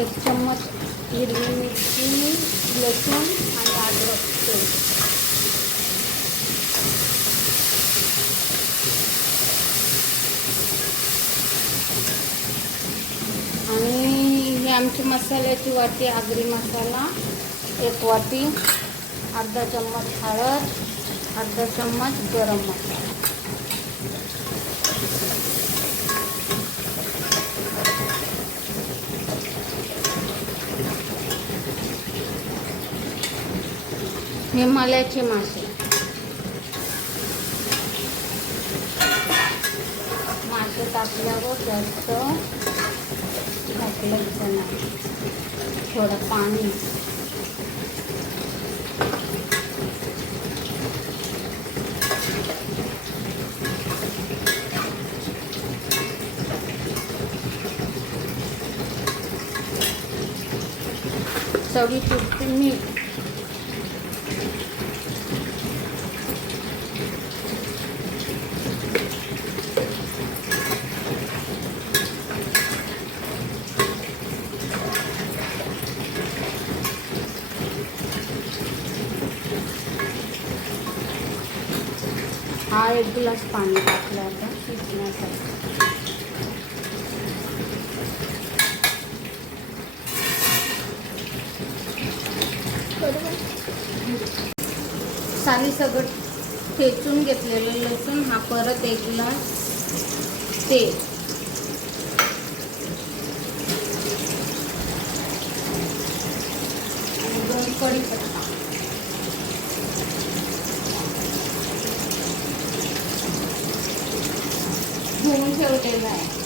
एक चम्मच हिरवी मिरची लसूण आणि अद्रक पेस्ट आणि ही आमची मसाल्याची वाटी आगरी मसाला एक वाटी अर्धा चम्मच हळद अर्धा चम्मच गरम मसाला. हिमालयाचे मासे. मासे टाकल्यावर जास्त टाकलं नाही थोडं पाणी. चवीपुरती मीठ. हा एक ग्लास पाणी टाकलं आता शिजण्यासाठी. साली सगळं ठेचून घेतलेलं लसूण हा परत एक ग्लास तेल. दोन कढीपत्ता. धुवून ठेवलेलं आहे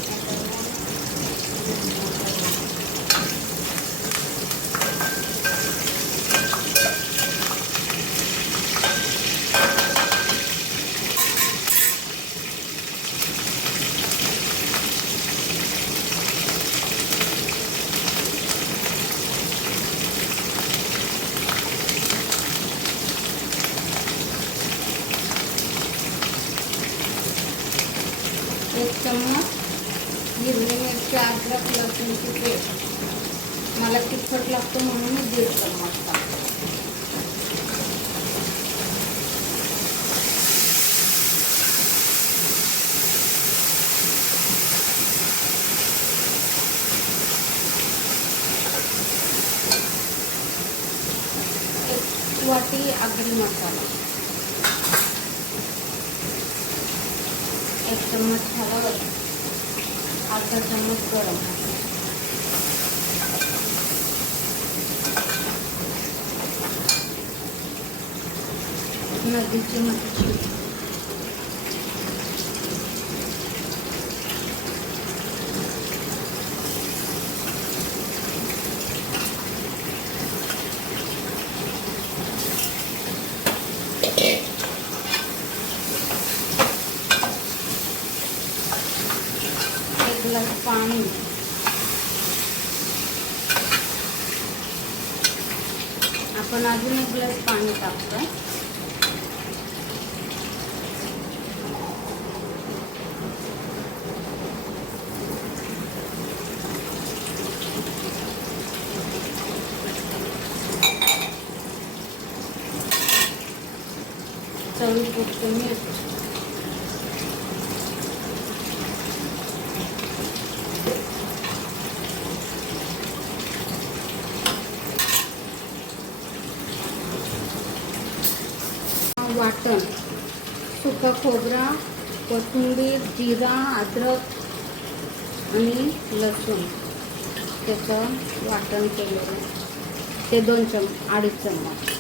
एक चम्मच हिरवी मिरची अद्रक लसूणची पेस्ट. मला तिखट लागतो म्हणून मी दीड चम्मच टाकते. वाटी आगरी मसाला. एक चम्मच हळद अर्धा चम्मच गरम मसाला नदीची मच्छी एक ग्लास पाणी आपण अजून एक ग्लास पाणी टाकतो चवीपुरतं मीठ वाटण. सुका खोबरा कोथिंबीर जिरा अद्रक आणि लसूण. त्याचं वाटण केलेलं. ते दोन चम अडीच चम्मच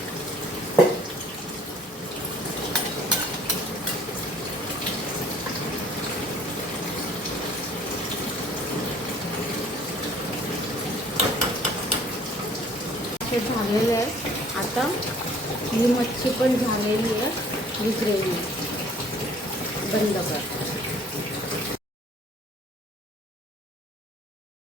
हे झालेलं आहे. आता ही मच्छी पण झालेली आहे ही ग्रेव्ही बंद कर.